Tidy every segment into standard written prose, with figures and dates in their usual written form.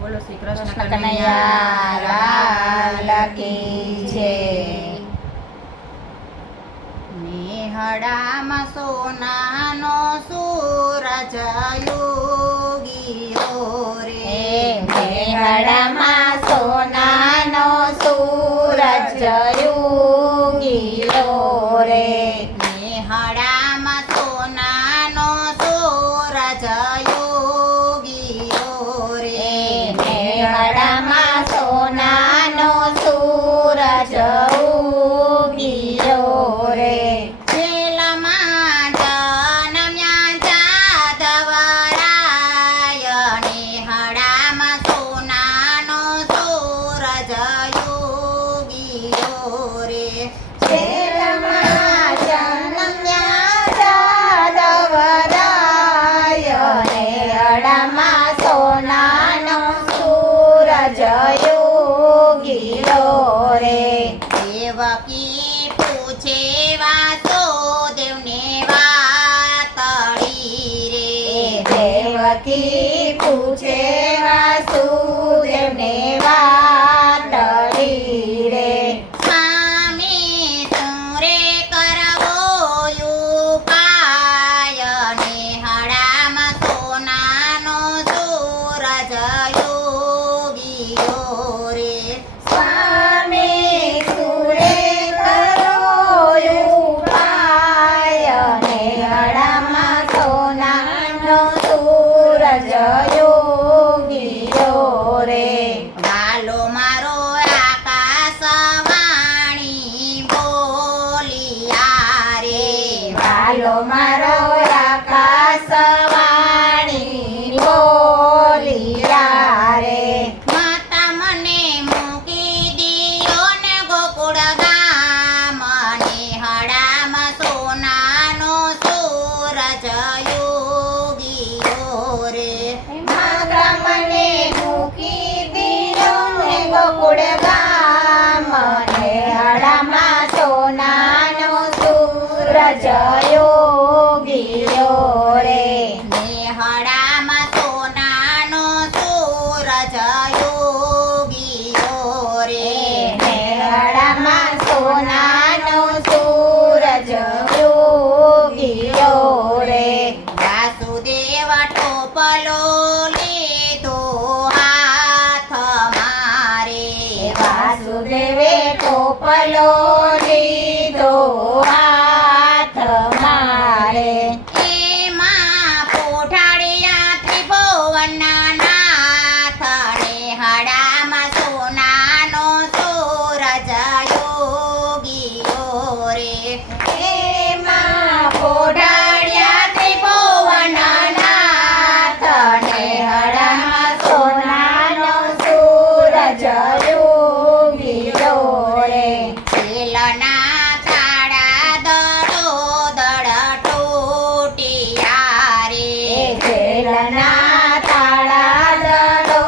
બોલો શ્રી કૃષ્ણ કનૈયા લાલ કી જય. નેહડામાં સોનાનો સૂરજ ઉગિયો રે. નેહડામાં સોનાનો સૂરજ ઉગિયો રે. નેહડામાં સોનાનો સૂરજ ઉગિયો રે. નેહડામાં સોનાનો સૂરજ ઉગિયો રે. જેલમાં જન્મ્યા જાદવરાય. નેહડામાં સોનાનો સૂરજ ઉગિયો રે. જેલમાં જન્મ્યા જાદવરાય. નેહડામાં સોનાનો સૂરજ ઉગિયો રે. દેવકી પૂછે વાસુદેવને વાતળી રે. દેવકી પૂછે વાસુદેવને વાતળી રે. સ્વામી શું રે કરવો ઉપાય. નેહડામાં સોનાનો સૂરજ ઉગિયો રે. સ્વામી શું રે કરો ઉપાય. નેહડામાં સોનાનો સૂરજ ઉગિયો રે. વાલો મારો આકાશવાણી બોલિયા રે. વાલો મારો આકાશવાણી બોલિયા રે. માતા મને મૂકી દિયો ને ગોકુળ ગામ. નેહડામાં સોનાનો સૂરજ ઉગિયો રે. માતા મને મૂકી દિયો ને ગોકુળ ગામ. નેહડામાં સોનાનો સૂરજ ઉગિયો રે. નેહડામાં સોનાનો સૂરજ ઉગિયો રે. નેહડામાં સોનાનો સૂરજ ઉગિયો રે. વાસુદેવ ટોપલો લીધો હાથમાં રે. વાસુદેવે ટોપલો લીધો હાથમાં રે. એમાં પોઢાડ્યા ત્રિભુવનના નાથ. નેહડામાં સોનાનો સૂરજ ઉગિયો રે. એમાં પોઢાડ્યા ત્રિભુવનના નાથ. નેહડામાં સોનાનો સૂરજ ઉગિયો રે. જેલના તાળા દડો દડ તૂટ્યા રે. જેલના તાળા દડો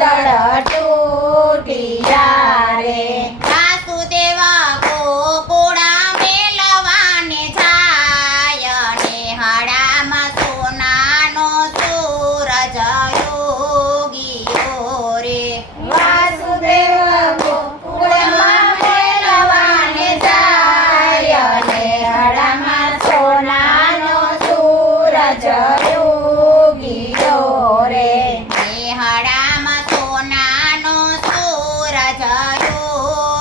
દડ તૂટ્યા રે. વાસુદેવ ગોકુળ મેલવાને જાય. નેહડામાં સોનાનો સૂરજ ઉગિયો રે. વાસુદેવ ગોકુળમાં મેલવાને જાય. નેહડામાં સોનાનો સૂરજ ઉગિયો રે. નેહડામાં સોનાનો સૂરજ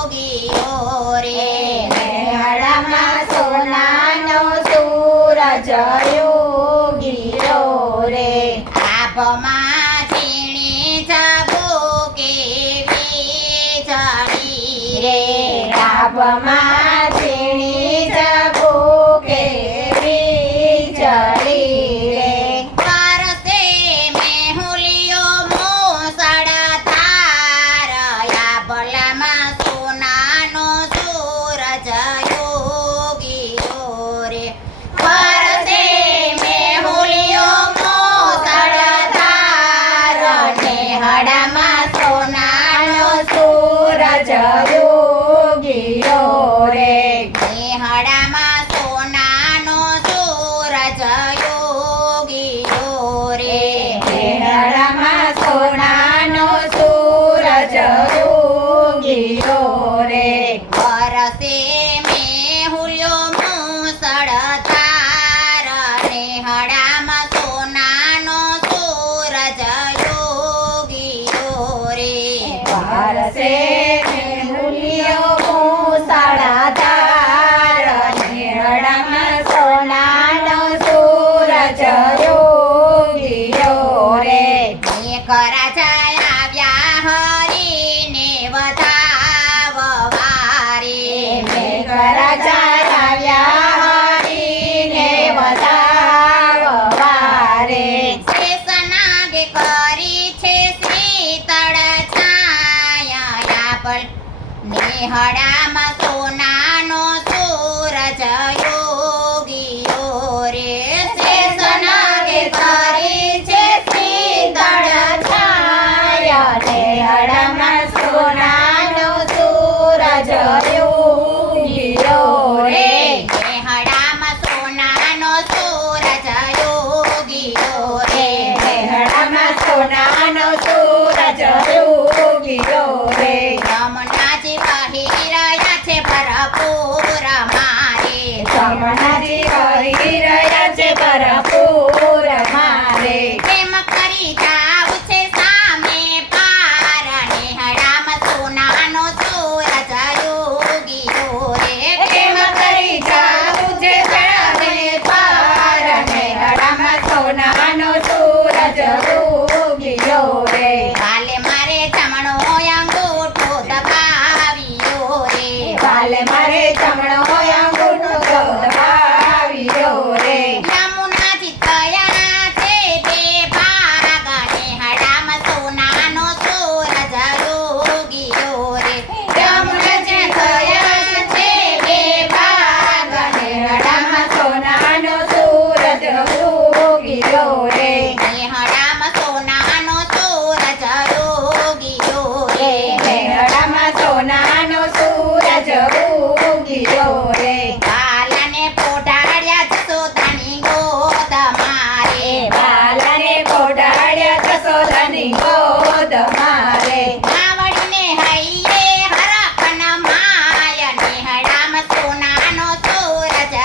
ઉગિયો રે. નેહડામાં સોનાનો સૂરજ ઉગિયો રે. આભમાં ઝીણી ઝબૂકે વીજળી રે. આભમાં ઝીણી ઝબૂકે વીજળી રે. પરસે મેહુલિયો મોસળ ધાર. આભલામાં સોનાનો સૂરજ ઉગિયો રે. પરસે મેહુલિયો મોસળ ધાર. નેહડામાં સોનાનો સૂરજ ઉગિયો રે. નેહડામાં સોનાનો સૂરજ ઉગિયો રે. નેહડામાં સોનાનો વરસે મેહુલિયો મૂસળાધાર નેહડામાં સોનાનો સૂરજ ઉગ્યો રે મેઘરાજા આવ્યા હરીને વધાવવા રે મેઘરાજા આવ્યા હરીને વધાવવા રે શેષનાગે કરી છે શીતળ છાયા પર નેહડામાં સોનાનો સૂરજ ઉગ્યો રે શેષનાગે કરી છે શીતળ છાયા નેહડામાં સોનાનો સૂરજ ઉગ્યો રે નેહડામાં સોનાનો સૂરજ ઉગ્યો રે નેહડામાં સોનાનો સૂરજ ઉગ્યો રે યમુનાજી વહી રહ્યા છે ભરપૂર મારે યમુનાજી વહી રહ્યા છે ભરપૂર મારે કેમ કરી જાવ છે સામે પાર નેહડામાં સોનાનો સૂરજ ઉગ્યો રે કેમ કરી જાવ છે સામે પાર નેહડામાં સોનાનો સૂરજ ઉગ્યો રે કાલે મારે જમણો અંગૂઠો દબાવ્યો રે કાલે મારે જમણો અંગૂઠો દબાવ્યો રે યમુનાજી થયા છે બે ભાગ નેહડામાં સોનાનો સૂરજ ઉગ્યો રે યમુનાજી થયા છે બે ભાગ નેહડામાં સોનાનો સૂરજ ઉગ્યો રે નેહડામાં સોનાનો સૂરજ ઉગ્યો રે નેહડામાં સોનાનો સૂરજ ઉગ્યો રે બાલાને પોઢાડ્યા જશોદાની ગોદ મારે બાલાને પોઢાડ્યા જશોદાની ગોદ મારે માવડીને હૈયે હરખન માય નેહડામાં સોનાનો સૂરજ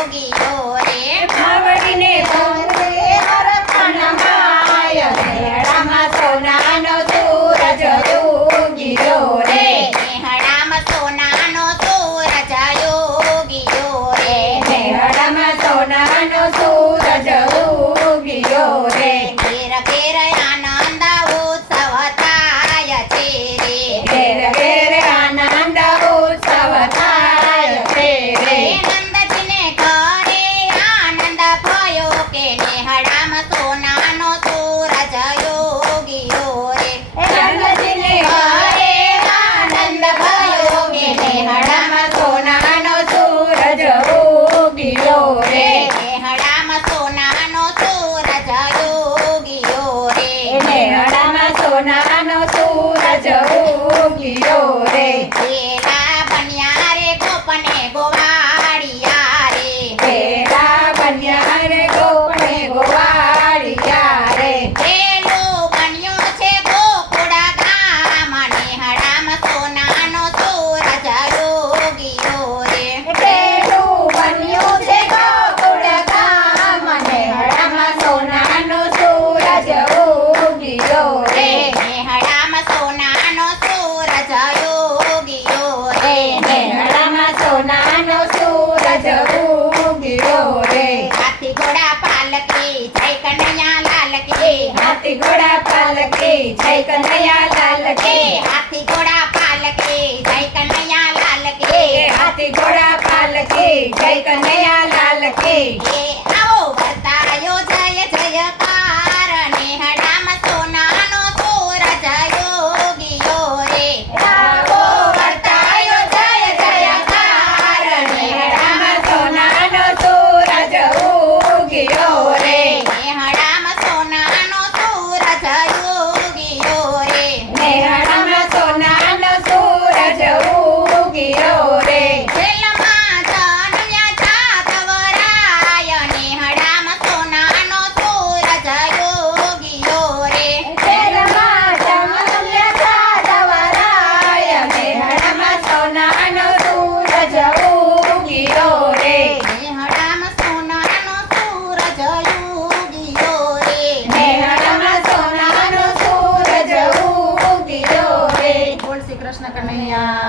ઉગ્યો રે માવડીને હૈયે હરખન માય નેહડામાં સોનાનો સૂરજ ઉગ્યો રે નેહડામાં સોનાનો સૂરજ ઉગ્યો રે નેહડામાં સોનાનો સૂરજ ઉગ્યો રે ઘેર ઘેર આનંદ ઉત્સવ થાય છે રે ઘેર ઘેર આનંદ ઉત્સવ થાય છે રે નંદજીને ઘરે આનંદ ભયો કે નેહડામાં સોનાનો સૂરજ ઉગ્યો રે નંદજીને ઘરે આનંદ ભયો કે નેહડામાં સોનાનો સૂરજ ઉગ્યો રે નેહડામાં સોનાનો સૂરજ ઉગ્યો રે નેહડામાં સોનાનો સૂરજ ઉગ્યો રે પેલા બન્યા રે ગોપને ગોવાળિયા રે પેલા બન્યા રે ગોપને ગોવાળિયા રે પેલું બન્યો છે ગોકુળા ગામ નેહડામાં સોનાનો સૂરજ ઉગ્યો રે પેલું બન્યું છે ગોકુળા ગામ નેહડામાં સોનાનો સૂરજ ઉગ્યો રે નેહડામાં સોનાનો સૂરજ ઉગ્યો રે નેહડામાં સોનાનો સૂરજ ઉગ્યો રે હાથી ઘોડા પાલકી જય કનૈયા લાલ કી હાથી ઘોડા પાલકી જય કનૈયા લાલ કી હાથી ઘોડા પાલકી જય કનૈયા લાલ કી હાથી ઘોડા પાલકી જય કનૈયા લાલ કી આવો વર્તાયો જય જયકાર નેહડામાં સોનાનો સૂરજ ઉગ્યો રે આવો વર્તાયો જય જયકાર નેહડામાં સોનાનો સૂરજ ઉગ્યો રે નેહડામાં સોનાનો સૂરજ ઉગ્યો રે નેહડામાં સોનાનો સૂરજ ઉગ્યો રે જેલમાં જન્મ્યા જાતવરાય કનૈયા